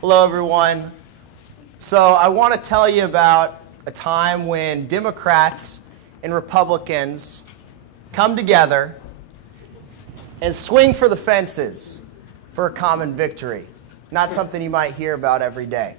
Hello, everyone. So I want to tell you about a time when Democrats and Republicans come together and swing for the fences for a common victory. Not something you might hear about every day.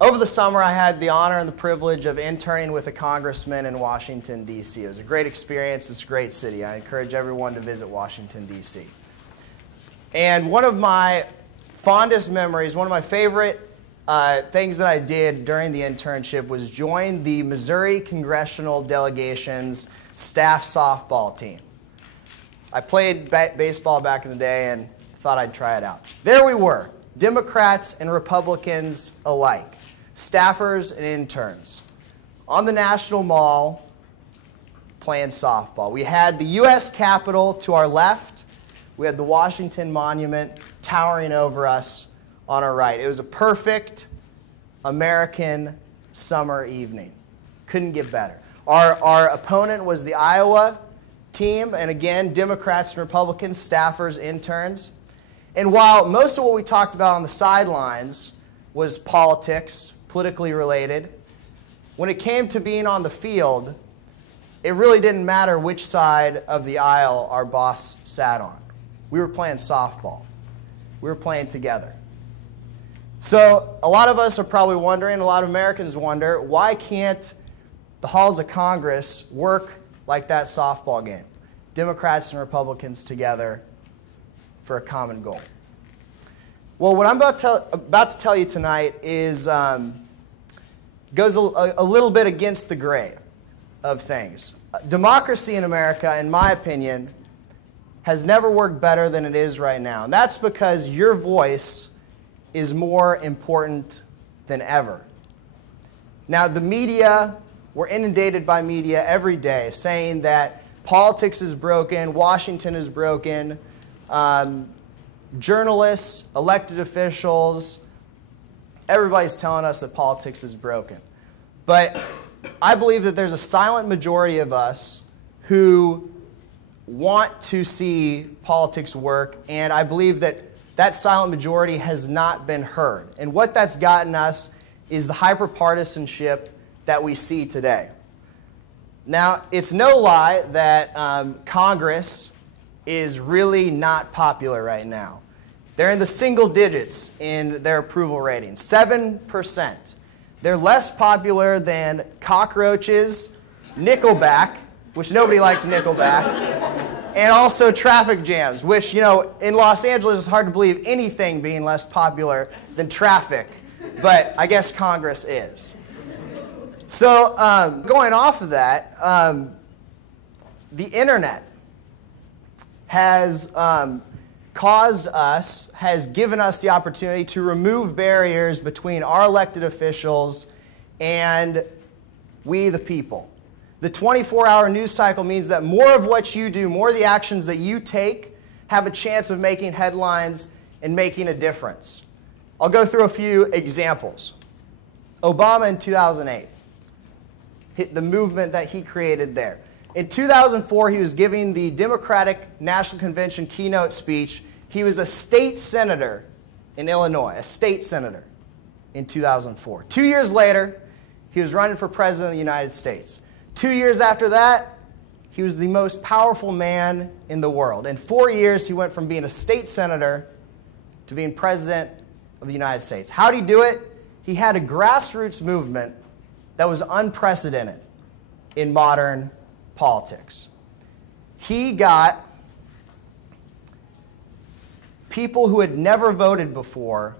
Over the summer, I had the honor and the privilege of interning with a congressman in Washington, D.C. It was a great experience. It's a great city. I encourage everyone to visit Washington, D.C. And one of my fondest memories, one of my favorite things that I did during the internship was join the Missouri Congressional Delegation's staff softball team. I played baseball back in the day and thought I'd try it out. There we were, Democrats and Republicans alike, staffers and interns, on the National Mall playing softball. We had the U.S. Capitol to our left. We had the Washington Monument towering over us on our right. It was a perfect American summer evening. Couldn't get better. Our opponent was the Iowa team, and again, Democrats and Republicans, staffers, interns. And while most of what we talked about on the sidelines was politics, politically related, when it came to being on the field, it really didn't matter which side of the aisle our boss sat on. We were playing softball. We were playing together. So a lot of us are probably wondering, a lot of Americans wonder, why can't the halls of Congress work like that softball game? Democrats and Republicans together for a common goal. Well, what I'm about to tell you tonight is goes a little bit against the grain of things. Democracy in America, in my opinion, has never worked better than it is right now. And that's because your voice is more important than ever. Now, the media, we're inundated by media every day saying that politics is broken, Washington is broken, journalists, elected officials, everybody's telling us that politics is broken. But I believe that there's a silent majority of us who want to see politics work, and I believe that that silent majority has not been heard. And what that's gotten us is the hyperpartisanship that we see today. Now, it's no lie that Congress is really not popular right now. They're in the single digits in their approval rating, 7%. They're less popular than cockroaches, Nickelback, which nobody likes Nickelback, and also traffic jams, which, you know, in Los Angeles, it's hard to believe anything being less popular than traffic, but I guess Congress is. So going off of that, the internet has has given us the opportunity to remove barriers between our elected officials and we, the people. The 24-hour news cycle means that more of what you do, more of the actions that you take, have a chance of making headlines and making a difference. I'll go through a few examples. Obama in 2008, the movement that he created there. In 2004, he was giving the Democratic National Convention keynote speech. He was a state senator in Illinois, a state senator in 2004. 2 years later, he was running for president of the United States. 2 years after that, he was the most powerful man in the world. In 4 years, he went from being a state senator to being president of the United States. How did he do it? He had a grassroots movement that was unprecedented in modern politics. He got people who had never voted before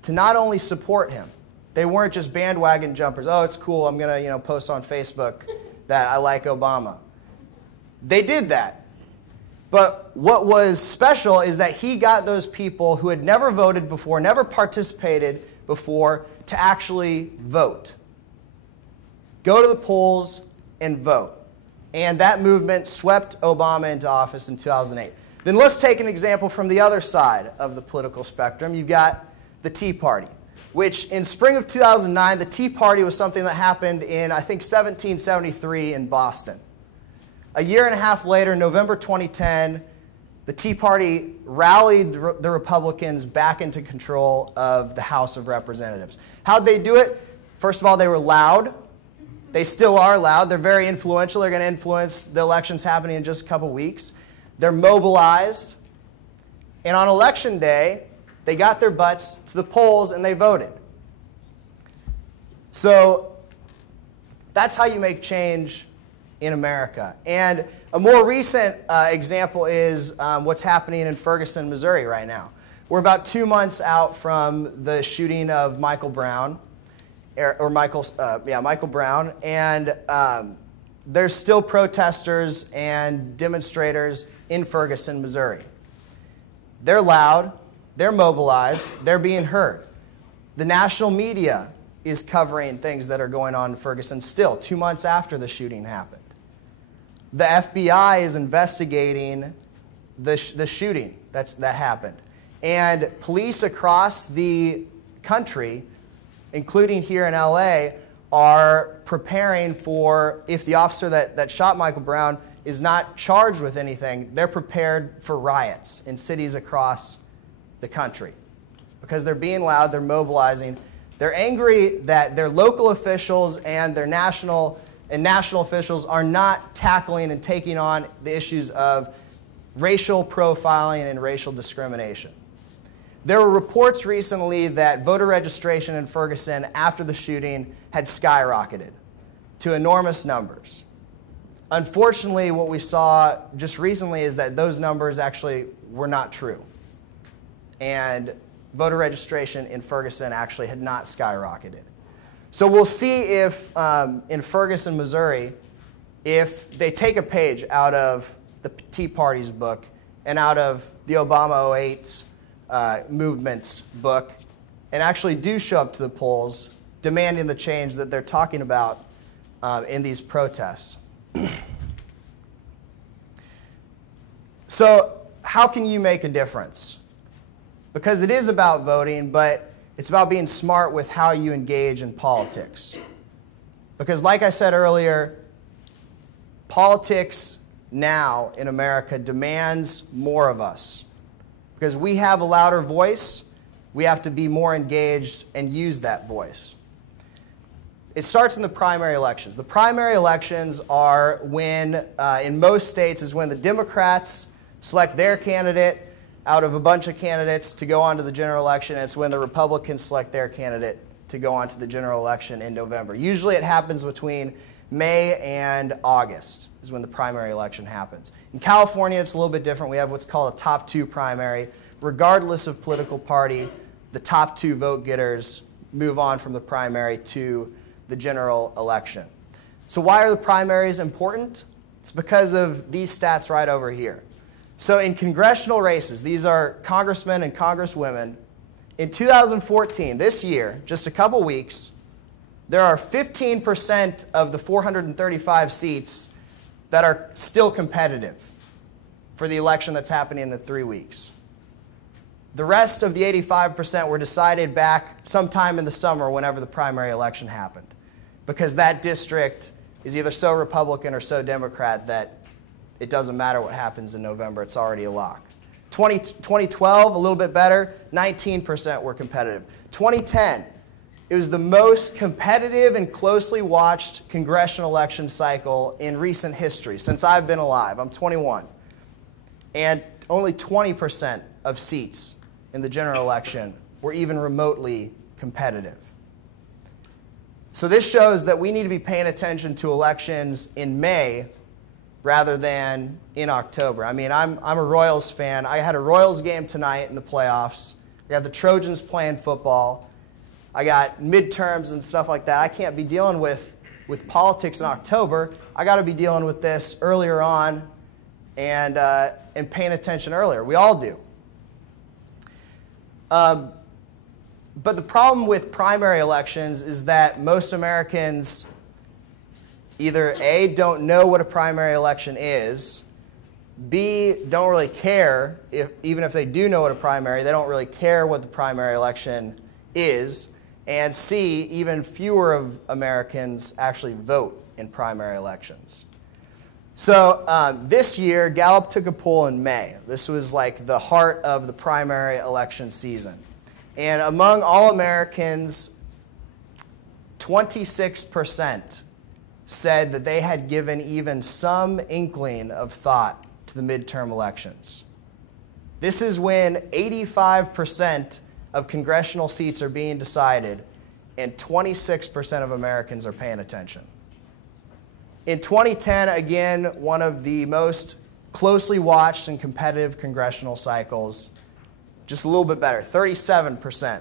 to not only support him. They weren't just bandwagon jumpers. Oh, it's cool, I'm going to post on Facebook that I like Obama. They did that. But what was special is that he got those people who had never voted before, never participated before, to actually vote. Go to the polls and vote. And that movement swept Obama into office in 2008. Then let's take an example from the other side of the political spectrum. You've got the Tea Party, which in spring of 2009, the Tea Party was something that happened in, I think, 1773 in Boston. A year and a half later, November 2010, the Tea Party rallied the Republicans back into control of the House of Representatives. How'd they do it? First of all, they were loud. They still are loud. They're very influential. They're going to influence the elections happening in just a couple weeks. They're mobilized. And on Election Day, they got their butts to the polls and they voted. So that's how you make change in America. And a more recent example is what's happening in Ferguson, Missouri right now. We're about 2 months out from the shooting of Michael Brown, Michael Brown, and there's still protesters and demonstrators in Ferguson, Missouri. They're loud, they're mobilized, they're being heard. The national media is covering things that are going on in Ferguson still, 2 months after the shooting happened. The FBI is investigating the shooting that happened. And police across the country, including here in LA, are preparing for, if the officer that shot Michael Brown is not charged with anything, they're prepared for riots in cities across the country. Because they're being loud, they're mobilizing. They're angry that their local officials and their national officials are not tackling and taking on the issues of racial profiling and racial discrimination. There were reports recently that voter registration in Ferguson after the shooting had skyrocketed to enormous numbers. Unfortunately, what we saw just recently is that those numbers actually were not true. And voter registration in Ferguson actually had not skyrocketed. So we'll see if in Ferguson, Missouri, if they take a page out of the Tea Party's book and out of the Obama 08 movement's book and actually do show up to the polls demanding the change that they're talking about in these protests. So how can you make a difference? Because it is about voting, but it's about being smart with how you engage in politics. Because like I said earlier, politics now in America demands more of us. Because we have a louder voice, we have to be more engaged and use that voice. It starts in the primary elections. The primary elections are when, in most states, is when the Democrats select their candidate out of a bunch of candidates to go on to the general election. It's when the Republicans select their candidate to go on to the general election in November. Usually it happens between May and August is when the primary election happens. In California, it's a little bit different. We have what's called a top two primary. Regardless of political party, the top two vote getters move on from the primary to the general election. So why are the primaries important? It's because of these stats right over here. So in congressional races, these are congressmen and congresswomen. In 2014, this year, just a couple weeks, there are 15% of the 435 seats that are still competitive for the election that's happening in the 3 weeks. The rest of the 85% were decided back sometime in the summer whenever the primary election happened, because that district is either so Republican or so Democrat that it doesn't matter what happens in November, it's already a lock. 2012, a little bit better, 19% were competitive. 2010, it was the most competitive and closely watched congressional election cycle in recent history, since I've been alive. I'm 21. And only 20% of seats in the general election were even remotely competitive. So this shows that we need to be paying attention to elections in May rather than in October. I mean, I'm a Royals fan. I had a Royals game tonight in the playoffs. I got the Trojans playing football. I got midterms and stuff like that. I can't be dealing with politics in October. I got to be dealing with this earlier on and paying attention earlier. We all do. But the problem with primary elections is that most Americans either A, don't know what a primary election is, B, don't really care, even if they do know what a primary, they don't really care what the primary election is, and C, even fewer of Americans actually vote in primary elections. So this year, Gallup took a poll in May. This was like the heart of the primary election season. And among all Americans, 26% said that they had given even some inkling of thought to the midterm elections. This is when 85% of congressional seats are being decided and 26% of Americans are paying attention. In 2010, again, one of the most closely watched and competitive congressional cycles, just a little bit better, 37%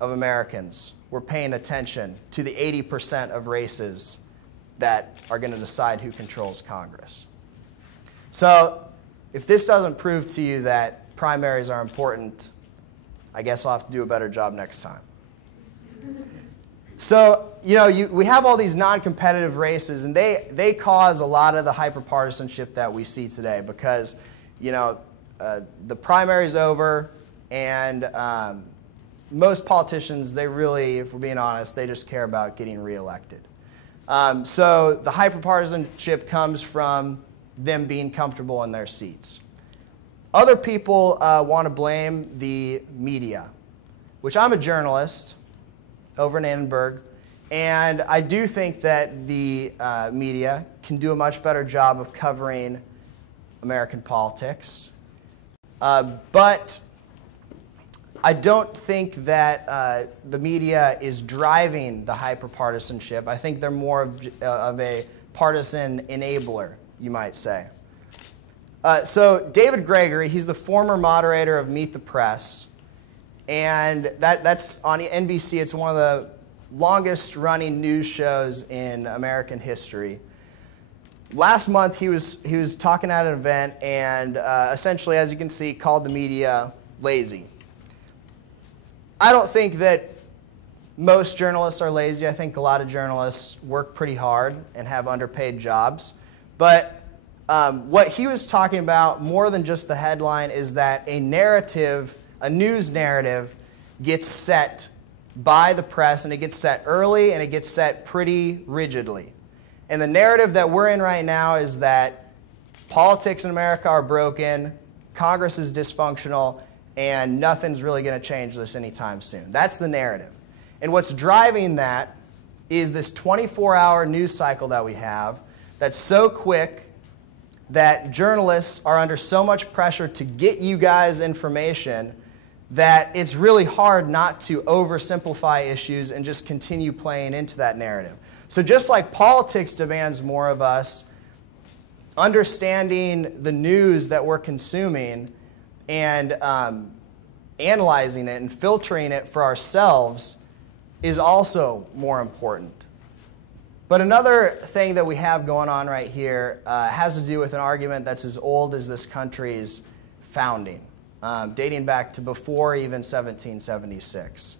of Americans were paying attention to the 80% of races that are going to decide who controls Congress. So if this doesn't prove to you that primaries are important, I guess I'll have to do a better job next time. So, we have all these non-competitive races, and they cause a lot of the hyperpartisanship that we see today because, the primary's over, and most politicians, they really, if we're being honest, they just care about getting reelected. So the hyperpartisanship comes from them being comfortable in their seats. Other people want to blame the media, which I'm a journalist over in Annenberg, and I do think that the media can do a much better job of covering American politics. But I don't think that the media is driving the hyperpartisanship. I think they're more of a partisan enabler, you might say. So David Gregory, he's the former moderator of Meet the Press, and that's on NBC. It's one of the longest-running news shows in American history. Last month, he was talking at an event and essentially, as you can see, called the media lazy. I don't think that most journalists are lazy. I think a lot of journalists work pretty hard and have underpaid jobs. But what he was talking about, more than just the headline, is that a narrative, a news narrative, gets set by the press, and it gets set early, and it gets set pretty rigidly. And the narrative that we're in right now is that politics in America are broken, Congress is dysfunctional, and nothing's really going to change this anytime soon. That's the narrative. And what's driving that is this 24-hour news cycle that we have that's so quick that journalists are under so much pressure to get you guys information that it's really hard not to oversimplify issues and just continue playing into that narrative. So just like politics demands more of us, understanding the news that we're consuming and analyzing it and filtering it for ourselves is also more important. But another thing that we have going on right here has to do with an argument that's as old as this country's founding, dating back to before even 1776.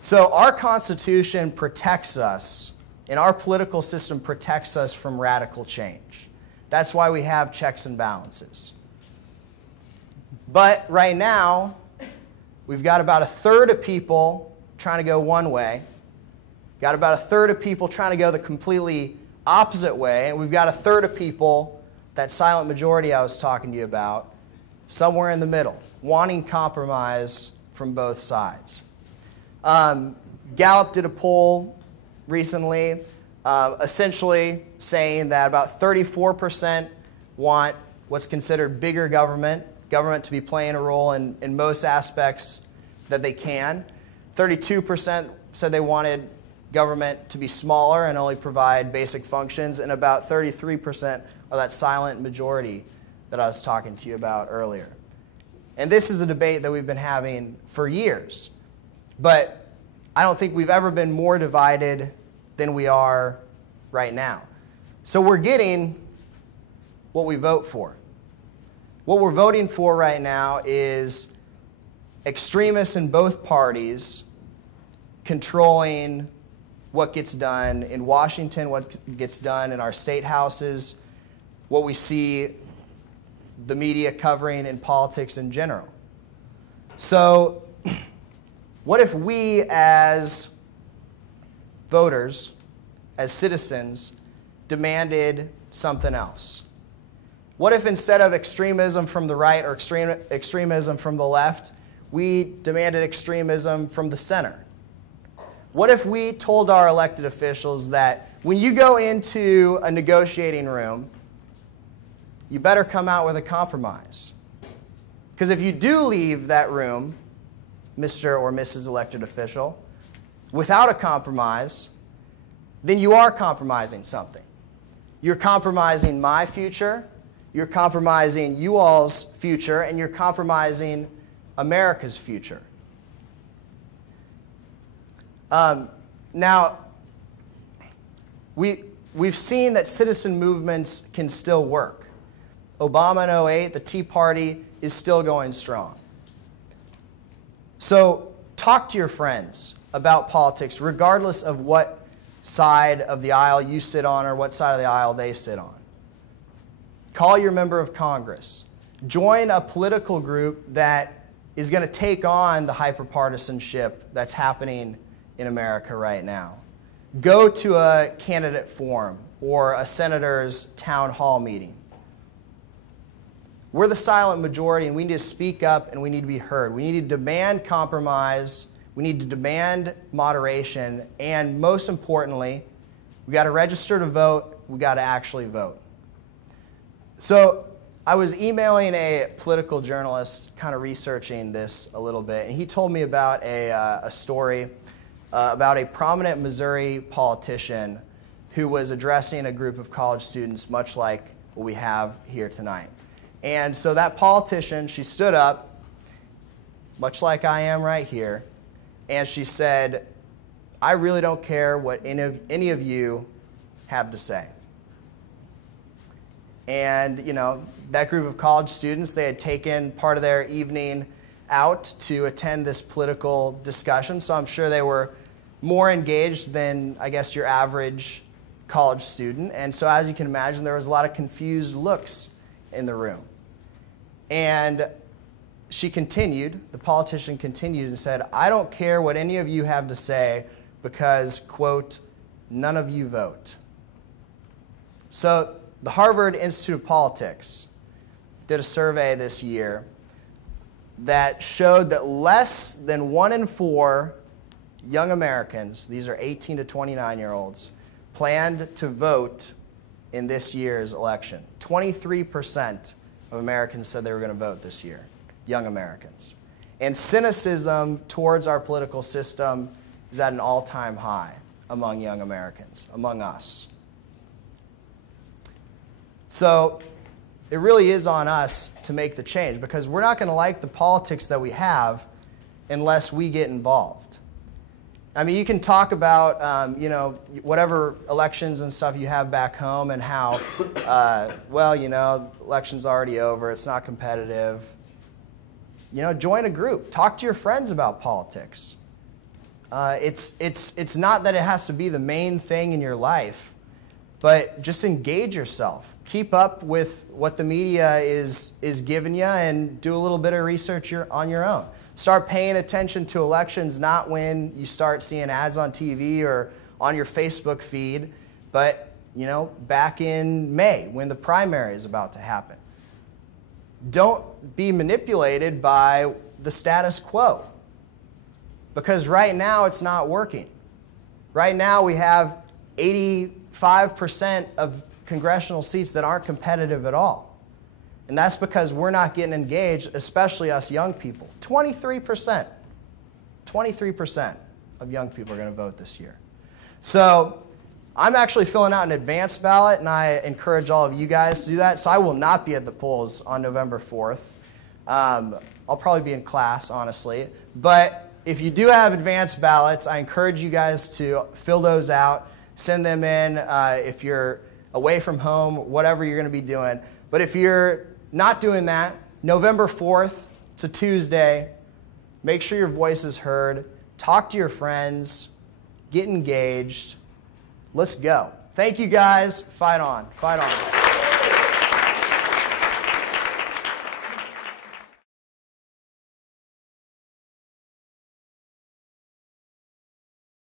So our Constitution protects us, and our political system protects us from radical change. That's why we have checks and balances. But right now, we've got about a third of people trying to go one way, got about a third of people trying to go the completely opposite way, and we've got a third of people, that silent majority I was talking to you about, somewhere in the middle, wanting compromise from both sides. Gallup did a poll recently, essentially saying that about 34% want what's considered bigger government to be playing a role in most aspects that they can. 32% said they wanted government to be smaller and only provide basic functions, and about 33% are that silent majority that I was talking to you about earlier. And this is a debate that we've been having for years, but I don't think we've ever been more divided than we are right now. So we're getting what we vote for. What we're voting for right now is extremists in both parties controlling what gets done in Washington, what gets done in our state houses, what we see the media covering in politics in general. So what if we as voters, as citizens, demanded something else? What if instead of extremism from the right or extremism from the left, we demanded extremism from the center? What if we told our elected officials that when you go into a negotiating room, you better come out with a compromise? Because if you do leave that room, Mr. or Mrs. elected official, without a compromise, then you are compromising something. You're compromising my future, you're compromising you all's future, and you're compromising America's future. Now, we've seen that citizen movements can still work. Obama in 2008, the Tea Party is still going strong. So talk to your friends about politics, regardless of what side of the aisle you sit on or what side of the aisle they sit on. Call your member of Congress. Join a political group that is going to take on the hyperpartisanship that's happening in America right now. Go to a candidate forum or a senator's town hall meeting. We're the silent majority, and we need to speak up and we need to be heard. We need to demand compromise. We need to demand moderation. And most importantly, we got to register to vote. We got to actually vote. So I was emailing a political journalist, kind of researching this a little bit, and he told me about a story about a prominent Missouri politician who was addressing a group of college students, much like what we have here tonight. And so that politician, she stood up, much like I am right here, and she said, "I really don't care what any of you have to say." And, you know, that group of college students, they had taken part of their evening out to attend this political discussion, so I'm sure they were more engaged than, I guess, your average college student. And so as you can imagine, there was a lot of confused looks in the room. And she continued, the politician continued and said, "I don't care what any of you have to say because, quote, none of you vote." So the Harvard Institute of Politics did a survey this year that showed that less than 1 in 4 young Americans, these are 18 to 29-year-olds, planned to vote in this year's election. 23% of Americans said they were going to vote this year, young Americans. And cynicism towards our political system is at an all-time high among young Americans, among us. So it really is on us to make the change, because we're not going to like the politics that we have unless we get involved. I mean, you can talk about, you know, whatever elections and stuff you have back home and how, well, you know, election's already over, it's not competitive. You know, join a group. Talk to your friends about politics. It's not that it has to be the main thing in your life, but just engage yourself. Keep up with what the media is giving you and do a little bit of research on your own. Start paying attention to elections, not when you start seeing ads on TV or on your Facebook feed, but, you know, back in May when the primary is about to happen. Don't be manipulated by the status quo, because right now it's not working. Right now we have 85% of congressional seats that aren't competitive at all. And that's because we're not getting engaged, especially us young people. 23% of young people are going to vote this year. So I'm actually filling out an advanced ballot, and I encourage all of you guys to do that. So I will not be at the polls on November 4th. I'll probably be in class, honestly. But if you do have advanced ballots, I encourage you guys to fill those out, send them in if you're away from home, whatever you're going to be doing. But if you're not doing that, November 4th, it's a Tuesday, make sure your voice is heard, talk to your friends, get engaged. Let's go. Thank you guys. Fight on. Fight on.